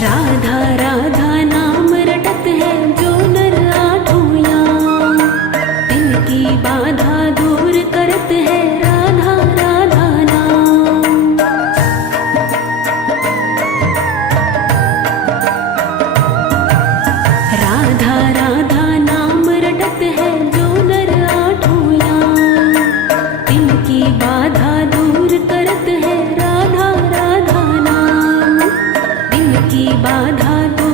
राधा राधा नाम रटत है जो नर आठों याम, तिनकी बाधा दूर करत है राधा राधा नाम। राधा राधा नाम रटत है जो नर आठों याम, तिनकी बाधा दूर करत है राधा राधा नाम, तिनकी बाधा दूर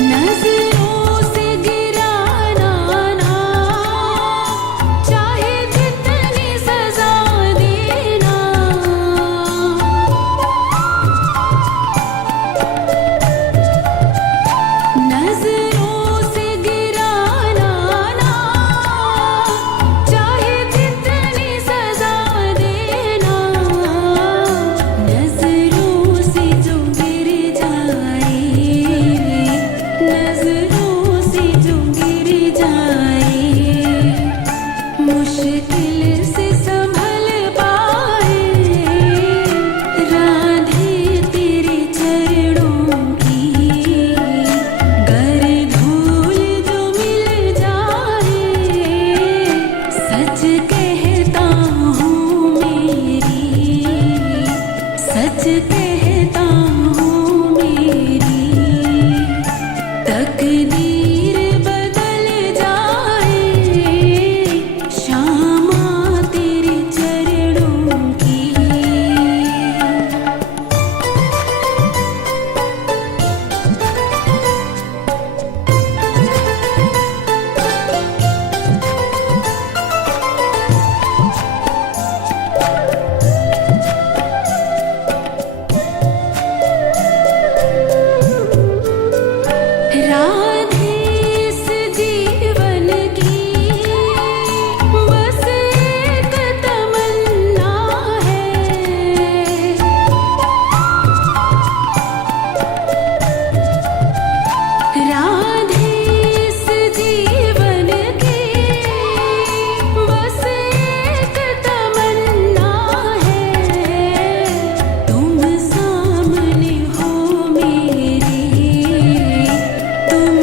नजरों से गिराना ना, चाहे जितनी सजा देना। नजरों से गिराना ना, चाहे जितनी सजा देना। नजरों से जो गिर जाए, नजरों से जो गिर जाए, मुश्किल से संभल पाए। राधे तेरे चरणों की गर धूल जो मिल जाए, सच कहता हूँ मेरी, सच कहता हूँ मेरी तकदीर बदल जाए। श्यामा तेरे चरणों की। राधे इस जीवन की बस एक तमन्ना है। राधे इस जीवन की बस एक तमन्ना है। तुम सामने हो मेरे, तुम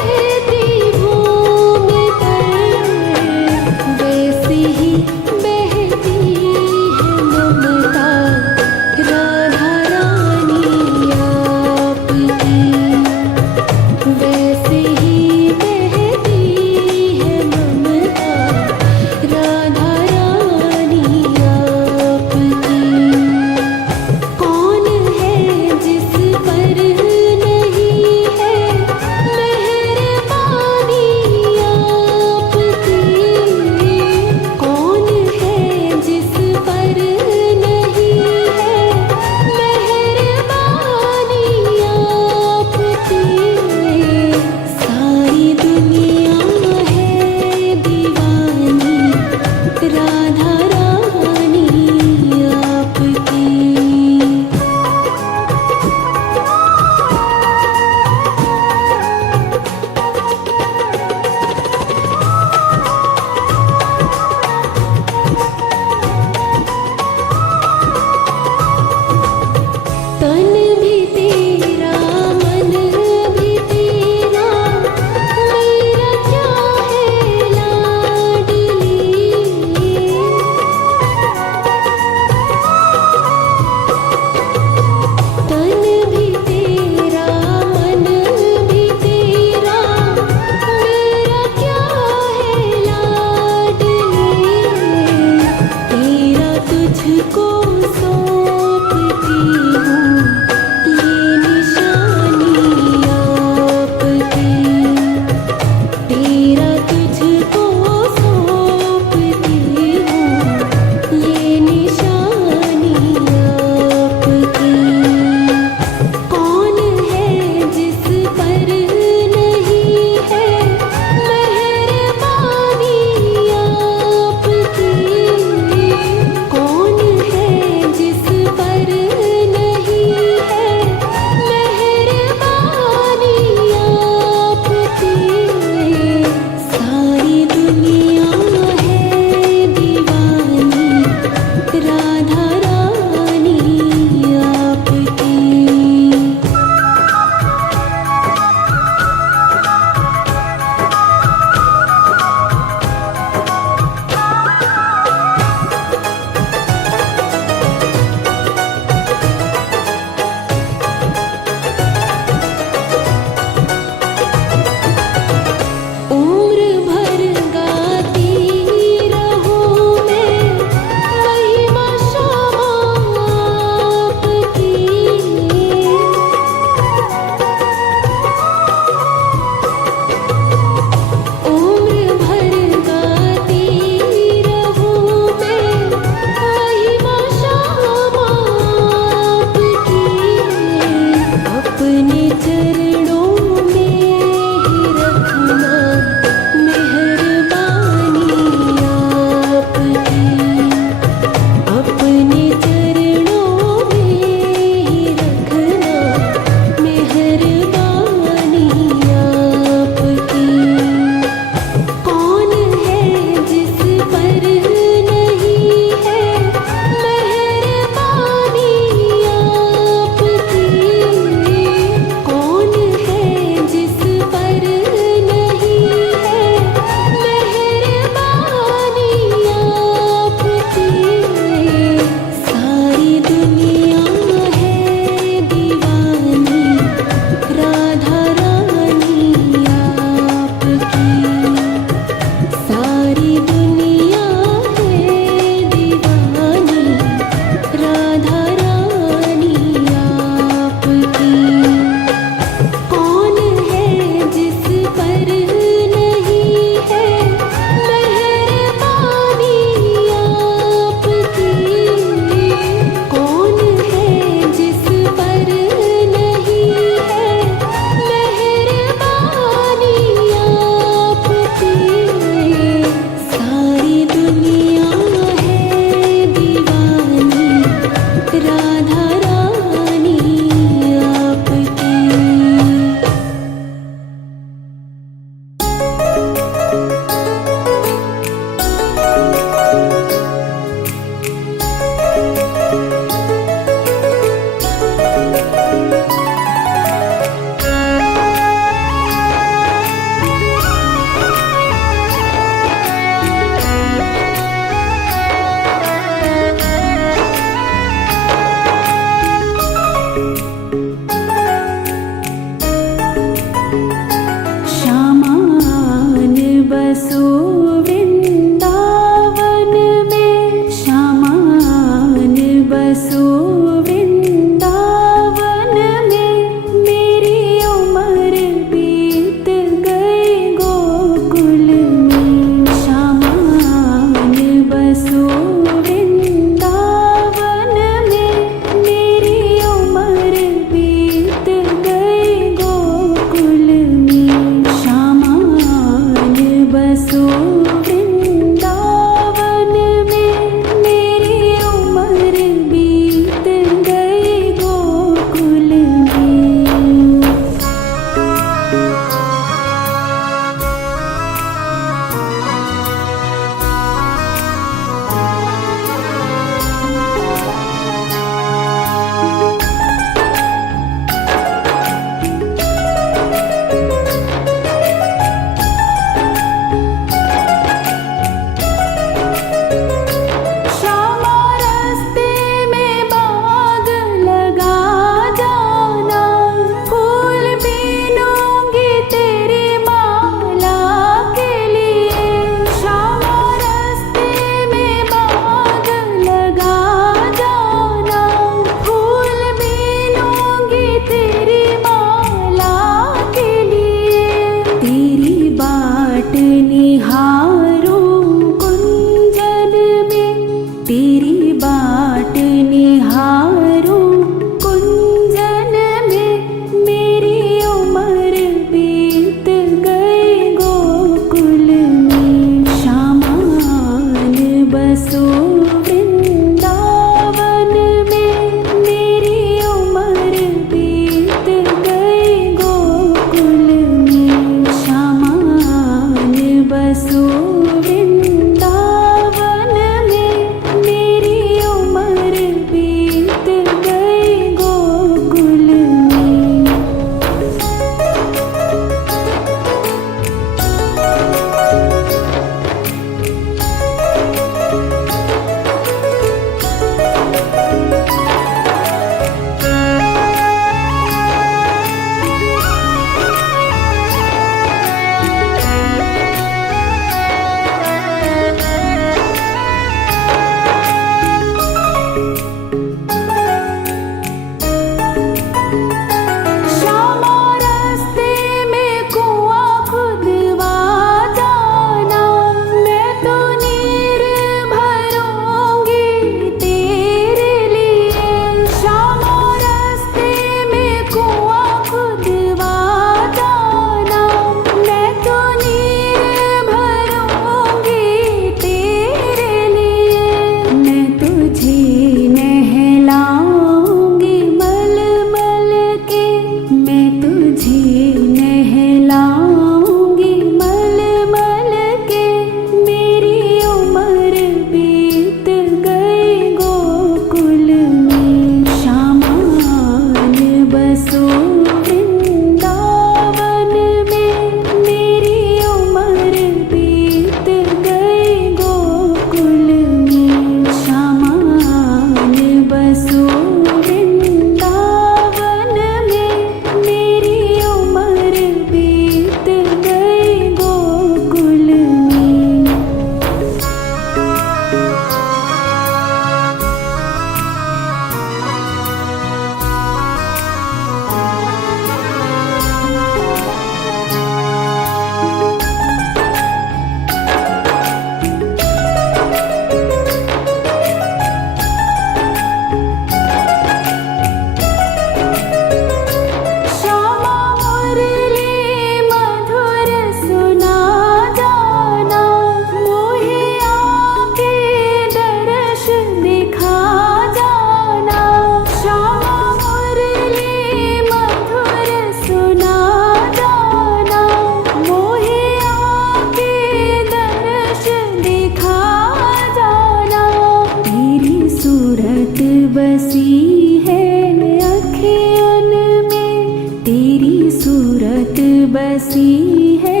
बसी है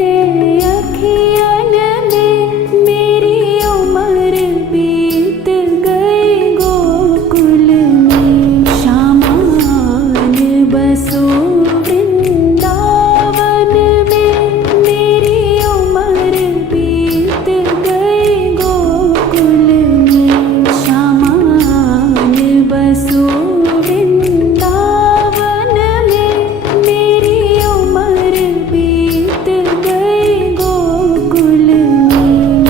अखियन में, मेरी उम्र बीत गई गोकुल में। शामान बसो वृंदावन में, मेरी उम्र बीत गई गोकुल में। शामान बसो वृंदावन में, मेरी उम्र बीत गई गोकुल में।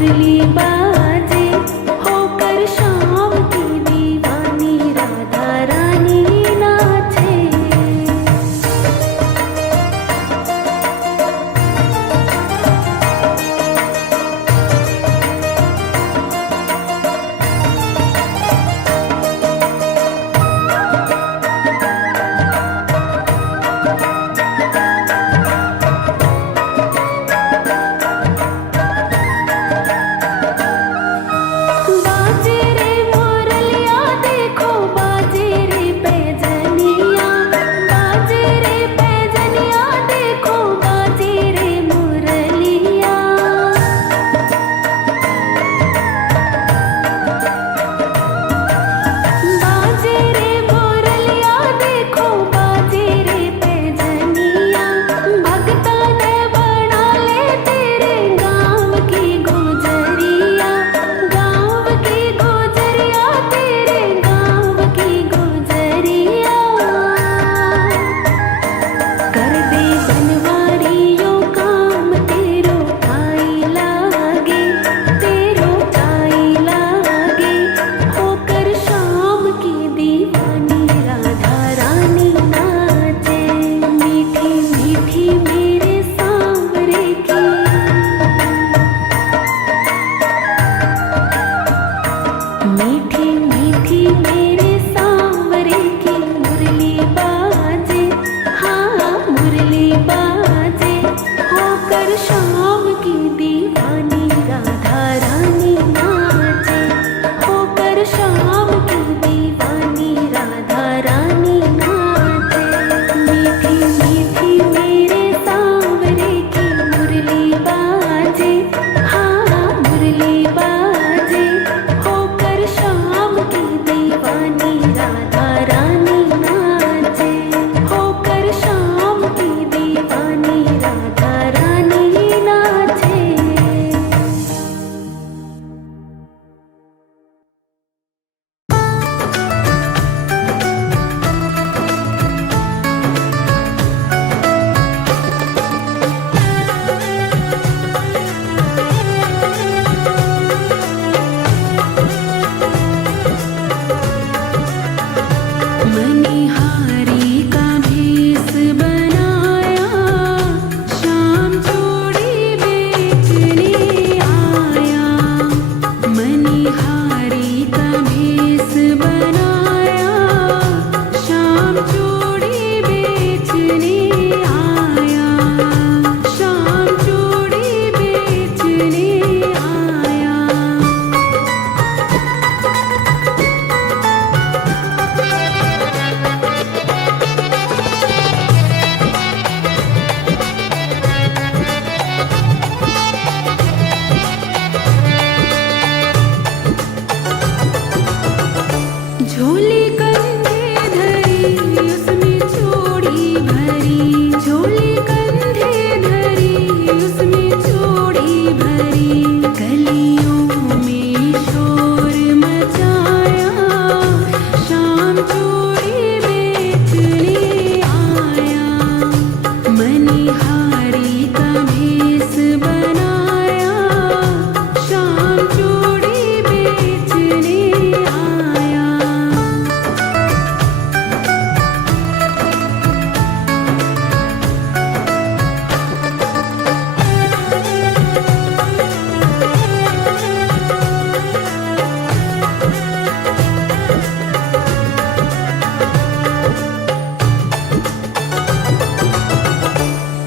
मुरली बाजे होकर शाम की दीवानी राधा रानी नाचे। बाजे रे मुरलिया देखो बाजे रे पैजनिया, बाजे रे पैजनिया देखो बाजे रे मुरलिया। बाजे रे मुरलिया देखो बाजे रे पैजनिया, भगता ने बना ले तेरे गाँव की गुजरिया, गाँव की गुजरिया तेरे गाँव की गुजरिया। कर दे बनवारियों काम तेरो काई लागे, तेरो काई लागे होकर शाम की दीवानी राधा रानी नाचे। मीठी मीठी मेरे सांवरे की, मीठी मीठी मेरे सांवरे की मुरली बाजे, हाँ मुरली बाजे होकर शाम की दीवानी राधा रानी नाचे, होकर शाम की दीवानी राधा रानी नाचे। मीठी मीठी मेरे सांवरे की मुरली बाजे, हाँ मुरली बाजे होकर शाम की दीवानी राधा रानी नाचे, होकर शाम की दीवानी राधा रानी नाचे। मणिहारी का भेष बनाया, शाम चूड़ी बेचने आया। मणिहारी का भेष बनाया, शाम चूड़ी बेचने आया, शाम चूड़ी बेचने आया। झोली कंधे धरी उसमें चूड़ी भरी, झोली कंधे धरी उसमें चूड़ी भरी। गलियों में शोर मचाया, शाम चूड़ी बेचने आया। मणिहारी का भेष बनाया, शाम चूड़ी बेचने आया।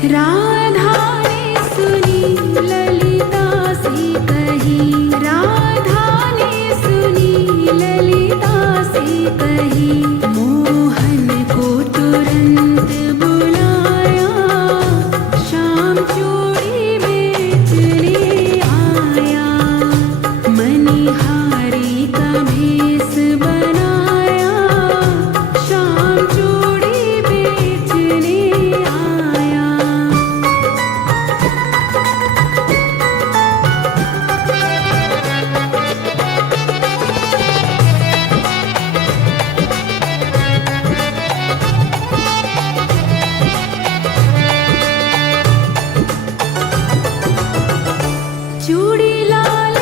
राधा ने सुनी ललिता से कही, राधा ने सुनी ललिता से कही। मोहन को तुरंत बुलाया, शाम चूड़ी बेचने आया। मणिहारी का भेष बनाया, शाम चूड़ी बेचने आया। चूड़ी लाल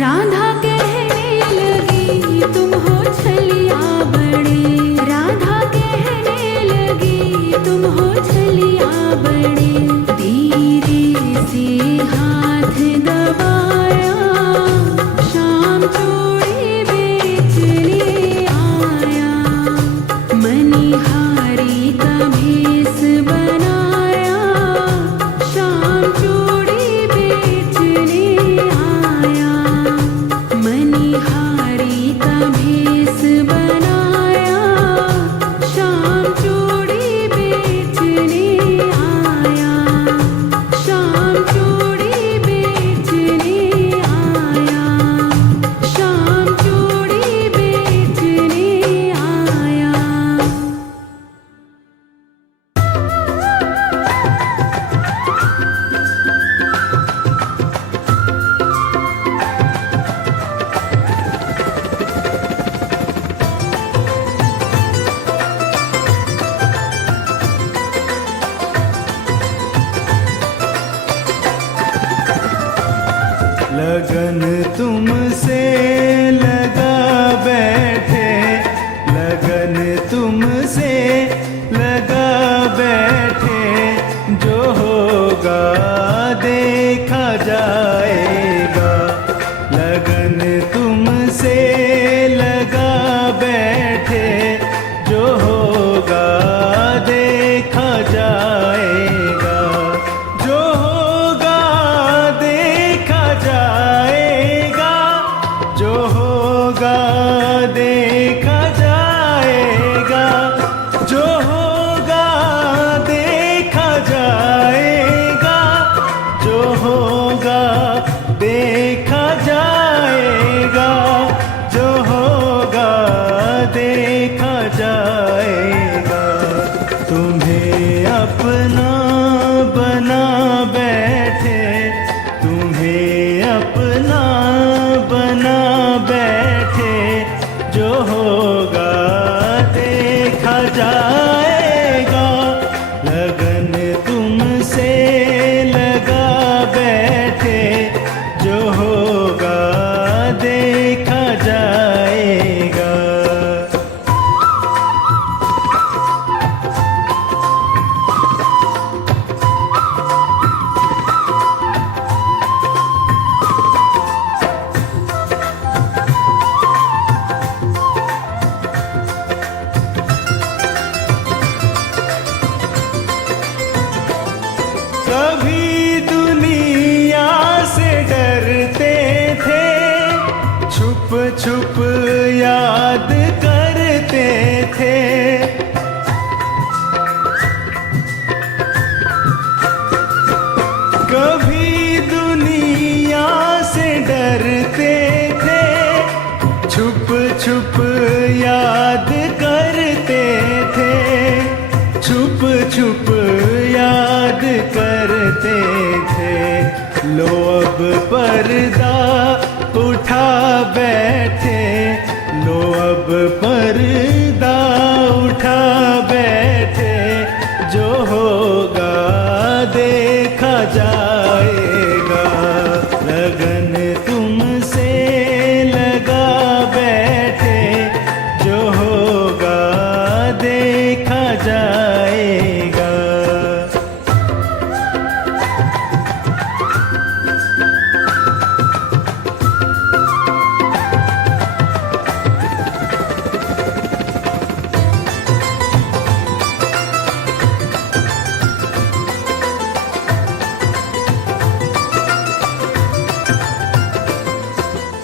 राधा कहने लगी तुम हो छलिया बड़े, राधा कहने लगी तुम हो छलिया बड़े। धीरे से हाथ दबाया, शाम चूड़ी बेचने आया। मनिहारी का भेष बनाया, शाम चूड़ी बेचने आया। मनिहारी का भेष बनाया, शाम चूड़ी बेचने आया। शाम चूड़ी बेचने आया, शाम चूड़ी बेचने आया। लगन तुमसे लगा बैठे, लगन तुमसे लगा बैठे। जो होगा देखा जाएगा। लगन तुमसे लगा बैठे, जो होगा देखा जाएगा। जो होगा देखा जाएगा, जो होगा देखा जाएगा। जो होगा देखा जाएगा, जो होगा देखा जाएगा। जो होगा देखा जाएगा। तुम्हें अपना बना बैठे, तुम्हें अपना बना बैठे। जो होगा देखा जाएगा। लगन तुमसे लगा बैठे, जो होगा देखा जाएगा। कभी दुनिया से डरते थे, छुप छुप याद करते थे। कभी दुनिया से डरते थे, छुप छुप याद करते थे। छुप छुप याद करते थे। लो अब पर्दा उठा बैठे, लो अब पर्दा उठा बैठे। जो होगा देखा जाएगा। लगन तुमसे लगा बैठे, जो होगा देखा जाएगा।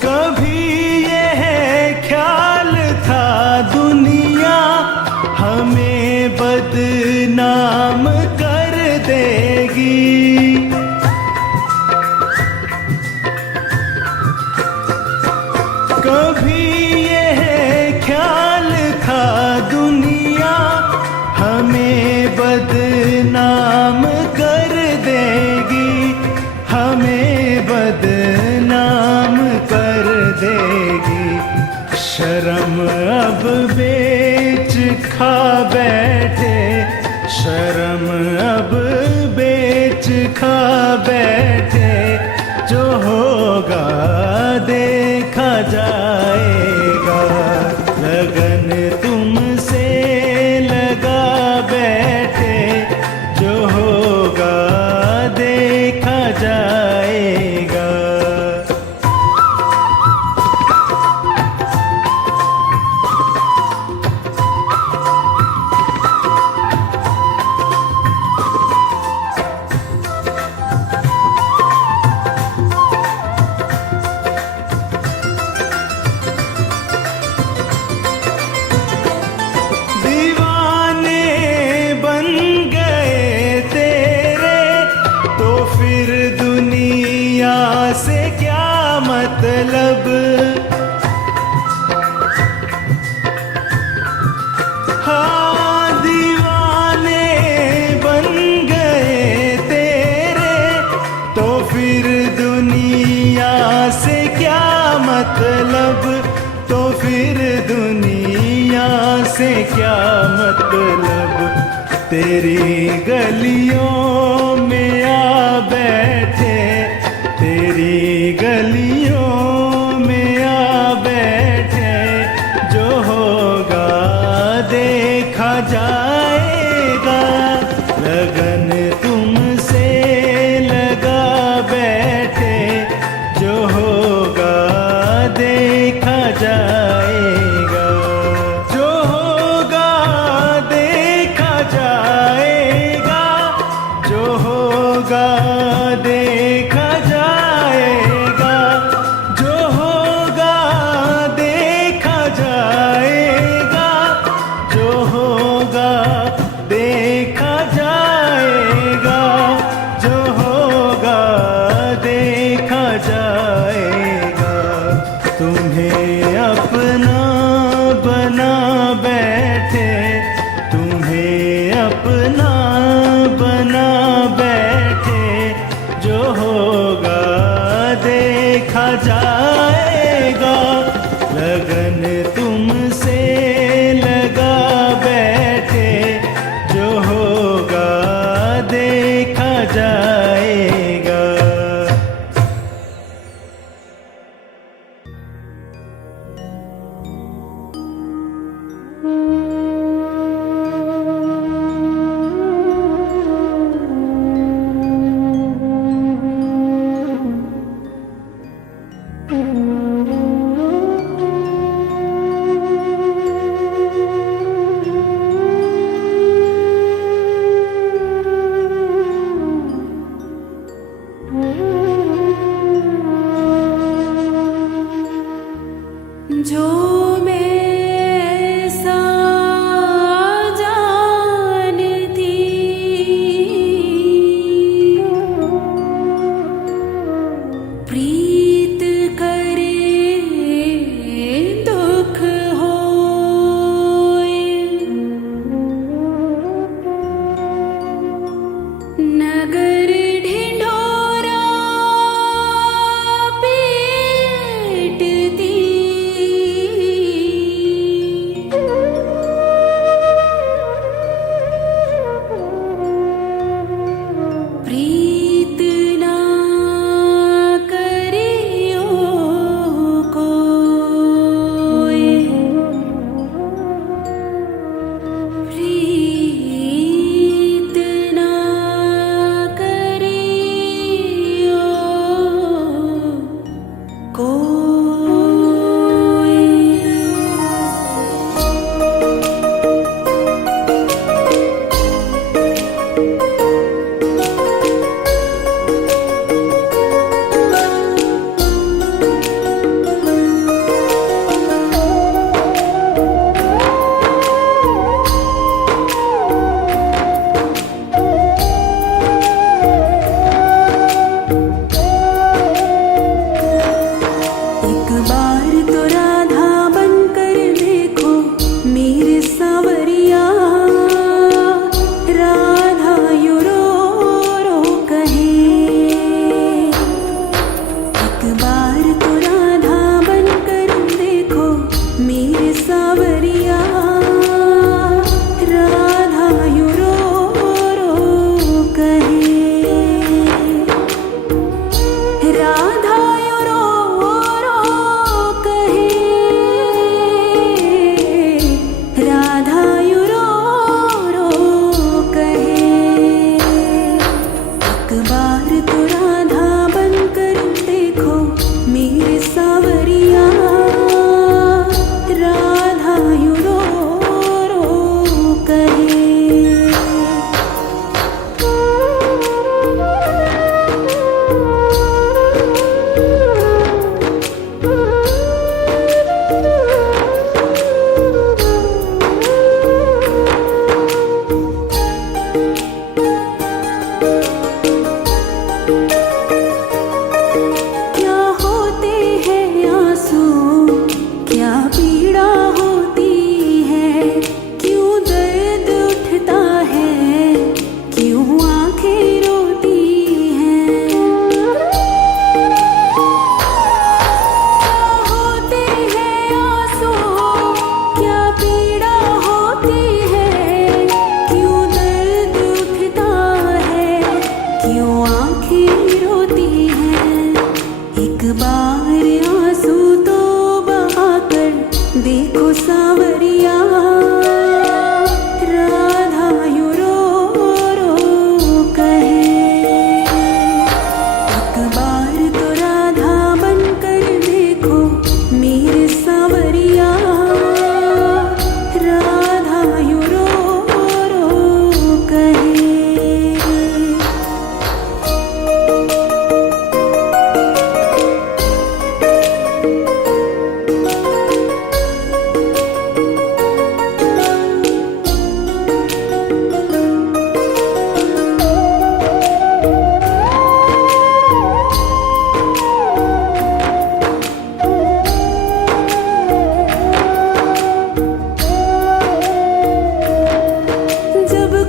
कभी यह ख्याल था दुनिया हमें बदनाम कर देगी। कभी यह ख्याल था दुनिया हमें बदनाम कर देगी। हमें बदनाम कर देगी। शर्म अब बेच खा बैठे, शर्म अब बेच खा बैठे। जो होगा दे तेरी गलियों में आ बैठे, तेरी गलियों में आ बैठे, जो होगा देखा जाएगा। लगन तुमसे लगा बैठे, जो होगा देखा जाएगा। जो होगा देखा जाएगा, जो होगा देखा जाएगा, जो होगा देखा जाएगा, जो होगा देखा जाएगा, जो होगा देखा जाएगा। तुम्हें अपना बना बैठे, तुम्हें अपना बना बैठे, जो होगा देखा जाएगा। लगन तुमसे लगा बैठे, जो होगा देखा जाएगा।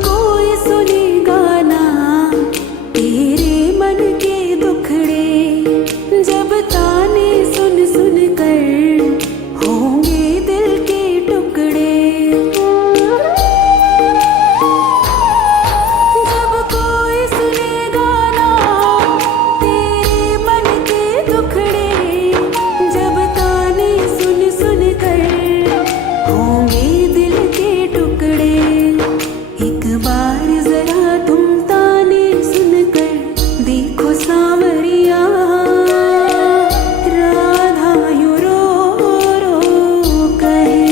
कोई सुनेगा ना तेरे मन के दुखड़े, जब ताने सुन सुन कर होंगे दिल के टुकड़े। जब कोई सुनेगा ना तेरे मन के दुखड़े, जब ताने सुन सुन कर होंगे दिल के टुकड़े। एक बार जरा तुम ताने सुनकर देखो सांवरिया, राधा यूं रो रो कहे।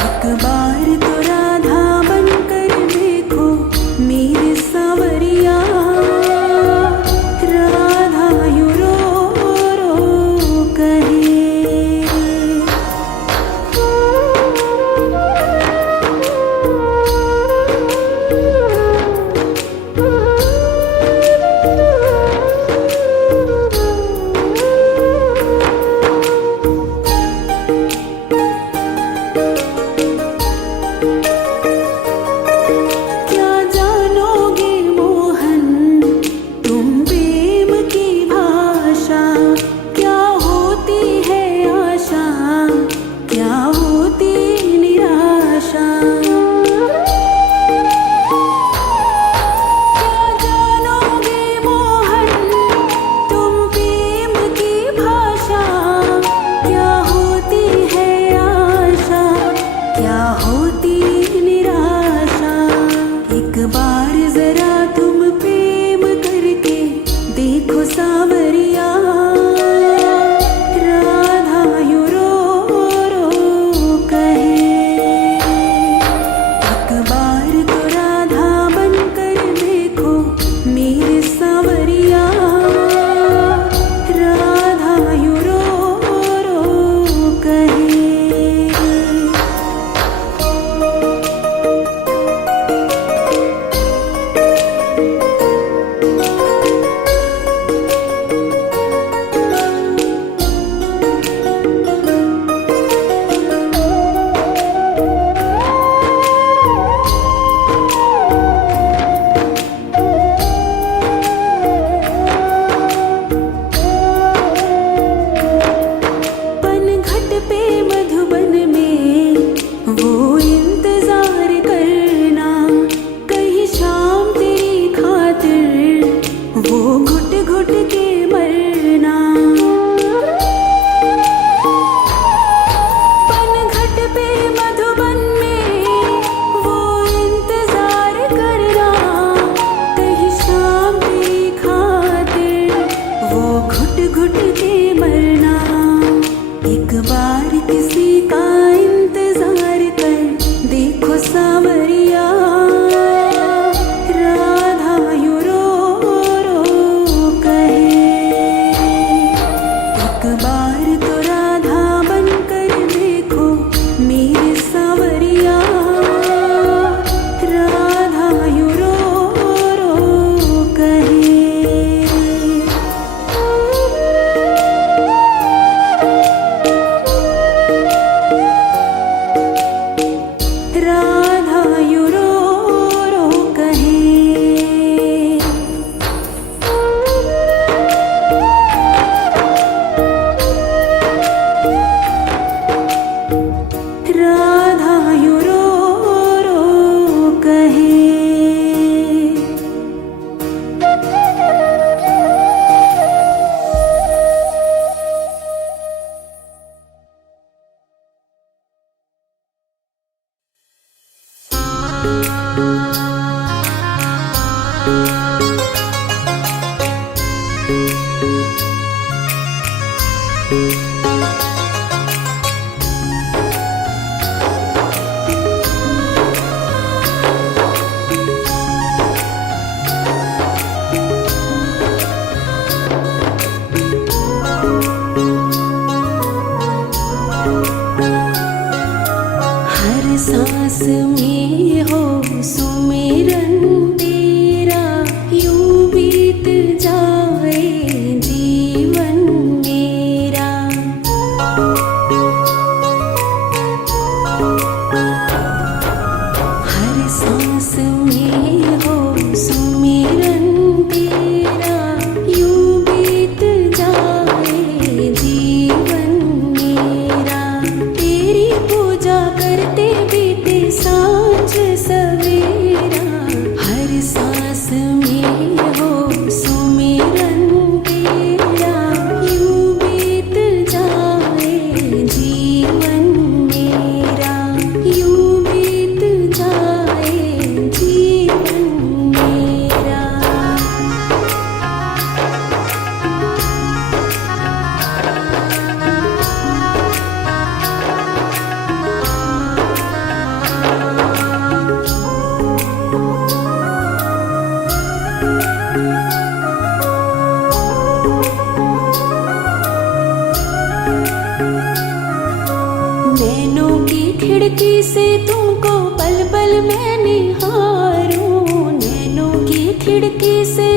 एक बार तो राधा बनकर देखो मेरे सांवरिया, राधा यूं रो रो कहे। क्या जानोगे मोहन तुम प्रेम की भाषा, क्या होती है आशा, क्या होती निराशा। क्या जानोगे मोहन तुम प्रेम की भाषा, क्या होती है आशा, क्या होती निराशा। एक बार जरा तुम प्रेम करके देखो सांवरिया, राधा यूं रो रो कहे। एक बार तो राधा बनकर देखो मेरे सांवरिया, राधा यूं रो रो कहे। पनघट पे मधुबन में वो इंतजार करना, कहीं शाम तेरी खातिर वो घुट घुट के मरना। पनघट पे मधुबन में वो इंतजार करना, कहीं शाम तेरी खातिर वो घुट घुट के मरना। एक बार किसी का इंतजार कर देखो सांवरिया, राधा यूं रो रो कहे। एक बार तो राधा बनकर देखो मेरे सांवरिया, राधा यूं रो रो कहे। राधा यूं रो रो कहे। राधा यूं रो रो कहे। हर सांस में हो सुमिरन तेरा, यूं बीत जाए जीवन मेरा। हर सांस में हो सुमिरन तेरा, यूं बीत जाए जीवन मेरा। तेरी पूजा करते बीते सांझ सवेरा, हर सांस में हो सुमिरन तेरा, यूं बीत जाए जीवन मेरा, यूं बीत जाए जीवन मेरा। नैनों की खिड़की से तुमको पल पल मैं निहारूं, नैनों की खिड़की से,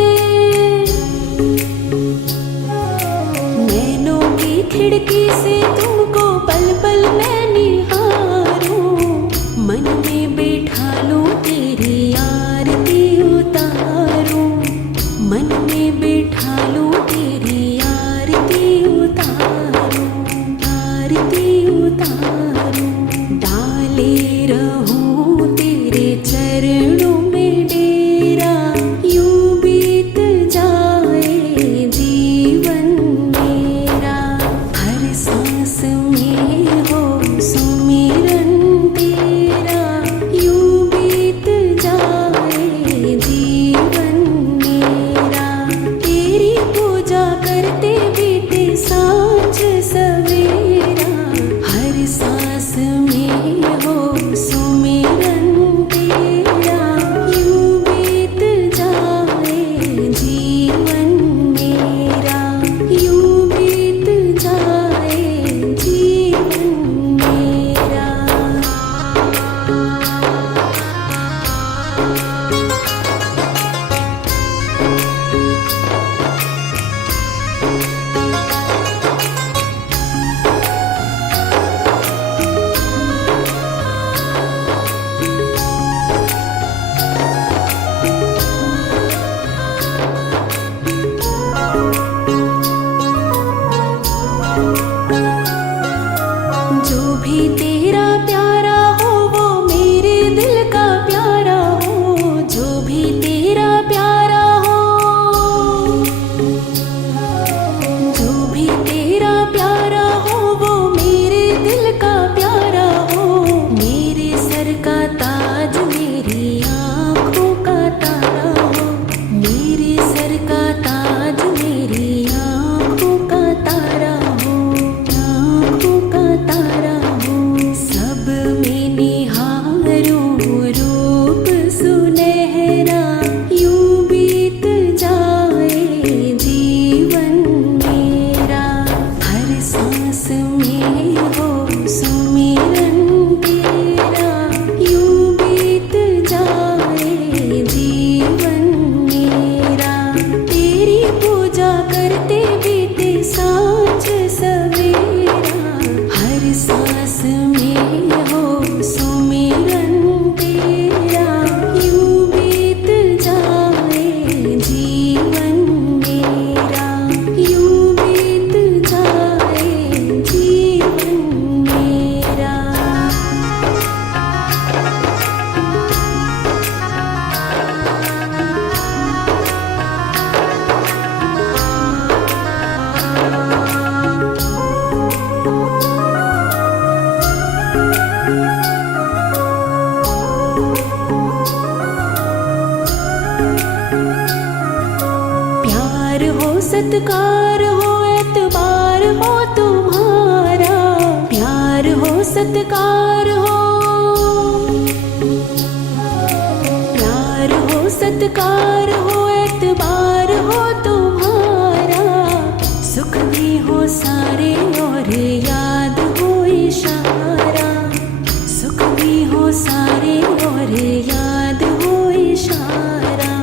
नैनों की खिड़की से तुमको पल पल मैं निहारूं। मन में बैठा लूं तेरी आरती उतारूं, मन में बैठा लूं तेरी आरती उतारूं, आरती उतारूं। डाले रहूं तेरे चरणों में डेरा, यूं बीत जाए जीवन मेरा। हर सांस में हो सुमिरन तेरा, यूं बीत जाए जीवन मेरा। तेरी पूजा करते बीते सांझ सवेरा, हर सांस में हो सुमिरन तेरा, यूं बीत जाए जीवन मेरा, यूं बीत जाए जीवन मेरा। जो भी तेरा प्यारा हो वो मेरे दिल का प्यारा हो, जो भी तेरा प्यारा हो, जो भी तेरा प्यारा हो वो मेरे दिल का प्यारा हो। मेरे सर का ताज मेरी आँखों का तारा हो, मेरे सर का ताज मेरी आँखों का तारा हो, आँखों का तारा हो। सब में निहारूं रूप सुनहरा, यूं बीत जाए जीवन मेरा। हर सांस में हो सुमिरन तेरा, यूं बीत जाए जीवन मेरा। तेरी पूजा करते बीते सांझ सवेरा, हर सांस में हो सुमिरन तेरा, यूं बीत जाए जीवन मेरा, यूं बीत जाए जीवन मेरा। प्यार हो सत्कार हो एतबार हो तुम्हारा, प्यार हो सत्कार हो, प्यार हो सत्कार हो एतबार हो तुम्हारा। सुख भी हो सारे और याद हो इशारा, सुख भी हो सारे और याद हो इशारा,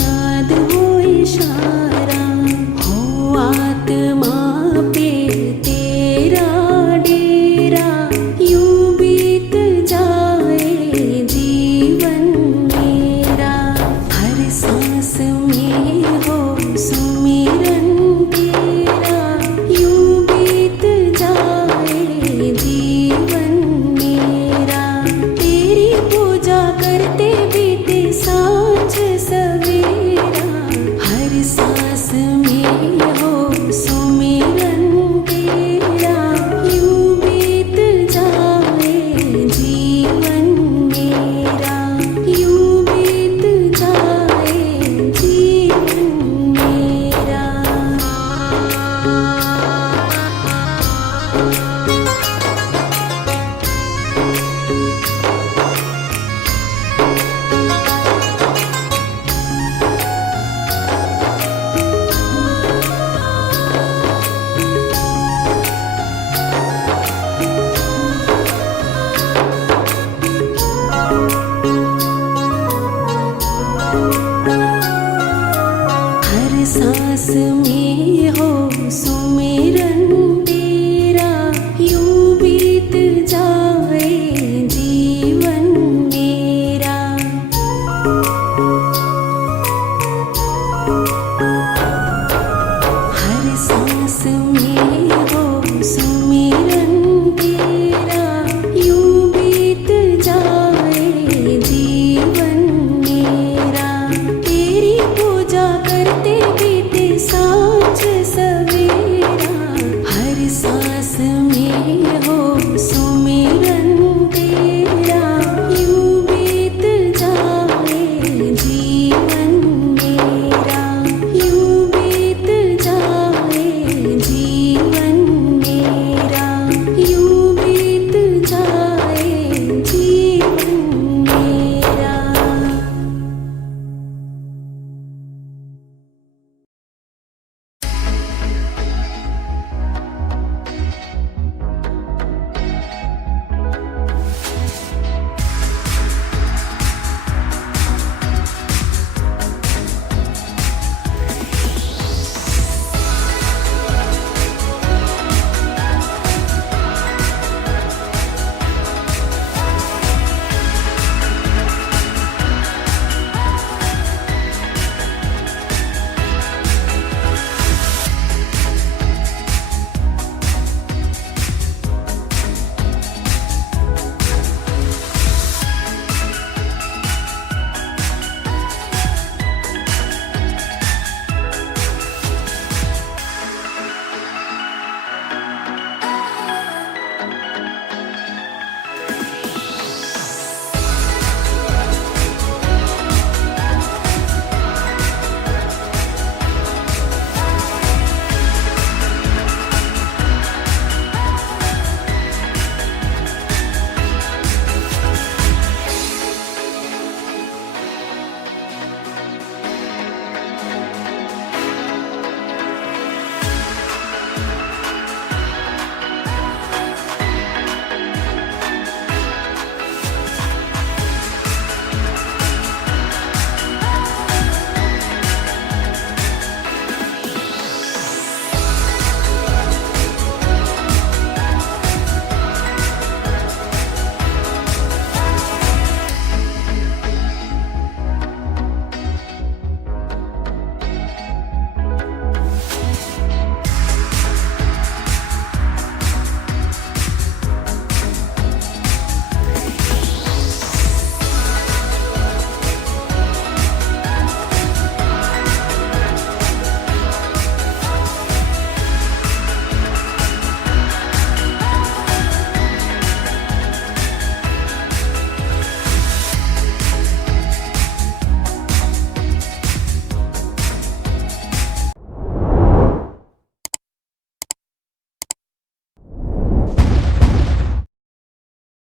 याद हो इशारा। हो आत्मा पे तेरा डेरा, यूं बीत जाए जीवन में